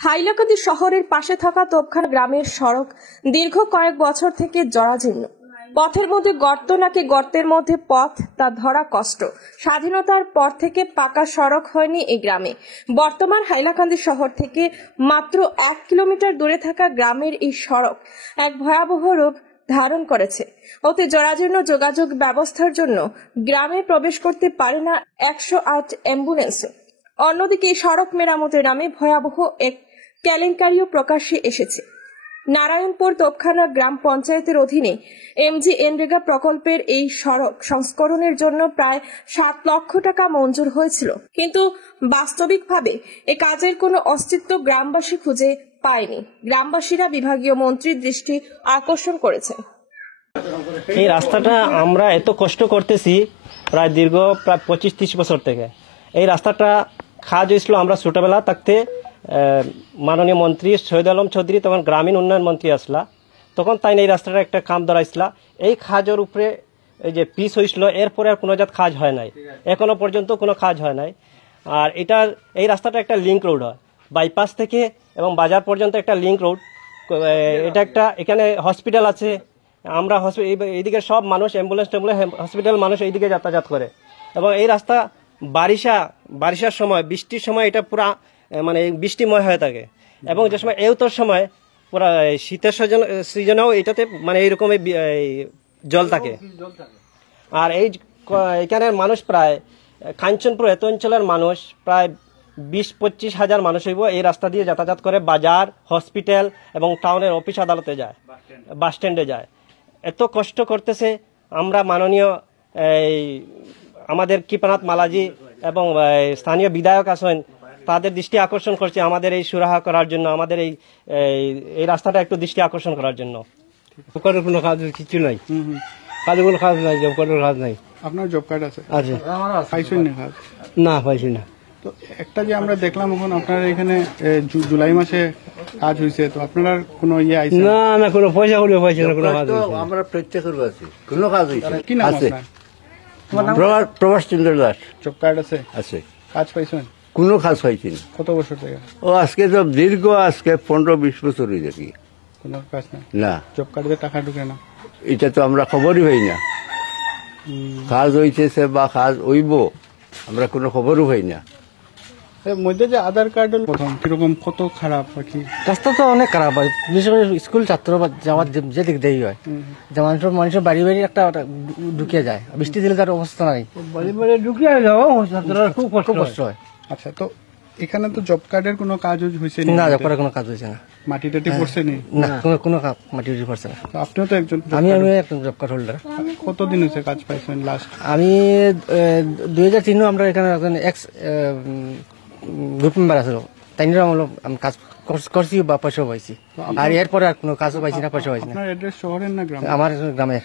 হাইলাকান্দি শহরের পাশে থাকা তোপখানা গ্রামের সড়ক দীর্ঘ কয়েক বছর থেকে জরাজীর্ণ। পথের মধ্যে গর্ত নাকি গর্তের মধ্যে পথ তা ধরা কষ্ট। স্বাধীনতার পর থেকে পাকা সড়ক হয়নি এই গ্রামে। বর্তমান হাইলাকান্দি শহর থেকে মাত্র 1 কিলোমিটার দূরে থাকা গ্রামের এই সড়ক এক ভয়াবহ রূপ ধারণ করেছে। অতি জরাজীর্ণ যোগাযোগ ব্যবস্থার জন্য গ্রামে প্রবেশ করতে পারে না 108 অ্যাম্বুলেন্স। অন্যদিকে সড়ক মেরামতের নামে ভয়াবহ এক কেলেঙ্কারিও প্রকাশ্যে এসেছে। নারায়ণপুর তোপখানা গ্রাম পঞ্চায়েতের অধীনে MGNREGA প্রকল্পের এই সড়ক সংস্করণের জন্য প্রায় 7 লক্ষ টাকা মঞ্জুর হয়েছিল, কিন্তু বাস্তবিকভাবে এ কাজের কোনো অস্তিত্ব গ্রামবাসী খুঁজে পায়নি। গ্রামবাসীরা বিভাগীয় মন্ত্রীর দৃষ্টি আকর্ষণ করেছেন। এই রাস্তাটা আমরা এত কষ্ট করতেছি প্রায় দীর্ঘ 25-30 বছর থেকে। এই রাস্তাটা কাজ হয়েছিল আমরা ছোটবেলা থাকতে, মাননীয় মন্ত্রী শহীদ আলম চৌধুরী তখন গ্রামীণ উন্নয়ন মন্ত্রী আসলা, তখন তাই এই রাস্তাটা একটা কাম ধরাইছিল। এই কাজের উপরে এই যে পিস হয়েছিল, এরপরে আর কোনো জাত কাজ হয় নাই, এখনো পর্যন্ত কোনো কাজ হয় নাই। আর এই রাস্তাটা একটা লিঙ্ক রোড হয়, বাইপাস থেকে এবং বাজার পর্যন্ত একটা লিঙ্ক রোড। এটা একটা, এখানে হসপিটাল আছে, আমরা এইদিকে সব মানুষ অ্যাম্বুলেন্স হসপিটাল মানুষ এইদিকে যাতায়াত করে। এবং এই রাস্তা বারিশার সময়, বৃষ্টির সময় এটা পুরা মানে বৃষ্টিময় হয়ে থাকে, এবং যে সময় এউতোর সময় পুরা শীতের সিজনেও এটাতে মানে এইরকম জল থাকে। আর এখানের মানুষ প্রায় কাঞ্চনপুর এত অঞ্চলের মানুষ প্রায় 20-25 হাজার মানুষ হইব এই রাস্তা দিয়ে যাতায়াত করে, বাজার, হসপিটাল এবং টাউনের অফিস আদালতে যায়, বাস স্ট্যান্ডে যায়। এত কষ্ট করতেছে। আমরা মাননীয় আমাদের কৃপানাথ মালাজি এবং স্থানীয় বিধায়ক আছেন, তাদের দৃষ্টি আকর্ষণ করছে আমাদের এই সুরাহা করার জন্য, আমাদের এই রাস্তাটা একটু দৃষ্টি আকর্ষণ করার জন্য। জব কোনো কাজ কিছু নাই, কাজের কোনো কাজ নাই, জব কার্ডের কাজ নাই। আপনার জব কার্ড আছে? আছে। পাইছেন না কাজ? না, পাইছি না। তো একটা যে আমরা দেখলাম এখন আপনার এখানে জুলাই মাসে কাজ হয়েছে, তো আপনার কোনো ইয়ে আইছে? না না, কোনো পয়সা করে পাইছি না, কোনো কাজ হইছে না। আমরা প্রত্যেকের কাছে কোনো কাজ হইছে না। কি নাম আছে আপনার? প্রভাস চন্দ্র দাস। জব কার্ড আছে? আছে। কাজ পাইছেন? কোনো কাজ পাইছি না। কত বছর থেকে? ও আজকে তো দীর্ঘ 15-20 বছর হয়ে যাবে। কোনো কাজ না? না, জব কার্ডে টাকা ঢুকে না? এটা তো আমরা খবরই পাই না, কাজ হইতেছে বা কাজ হইব আমরা কোনো খবরও পাই না। এর মধ্যে যে আধার কার্ড প্রথম কিরকম কত খারাপ আর কি? রাস্তা তো অনেক খারাপ হয়, বিশেষ করে স্কুল ছাত্র বা যাওয়ার যেদিক দেরি হয়, যে মানুষের বাড়ি বাড়ি একটা ঢুকিয়ে যায়, বৃষ্টি দিলে তার অবস্থা নাই, বাড়ি বাড়ি ঢুকিয়ে যাও, খুব কষ্ট হয়। আচ্ছা, তো এখানে তো জব কার্ডের কোনো কাজ হয়েছে না, জব কার্ডের কোনো কাজ হয়েছে না। মাটি টাটি পড়ছে নি? না, কোনো মাটি পড়ছে না। তো আপনিও তো একজন, আমি একজন জব কার্ড হোল্ডার। কতদিন হয়েছে কাজ পাইছেন লাস্ট? আমি 2003 আমরা এখানে একজন এক্স গ্রুপ মেম্বার আছিল, তাই আমি কাজ করছি বা পয়সা পাইছি। আর এরপরে আর কোনো কাজও পাইছি না, পয়সা পাইছি না। আপনার অ্যাড্রেস শহরের না গ্রাম? আমার গ্রামের।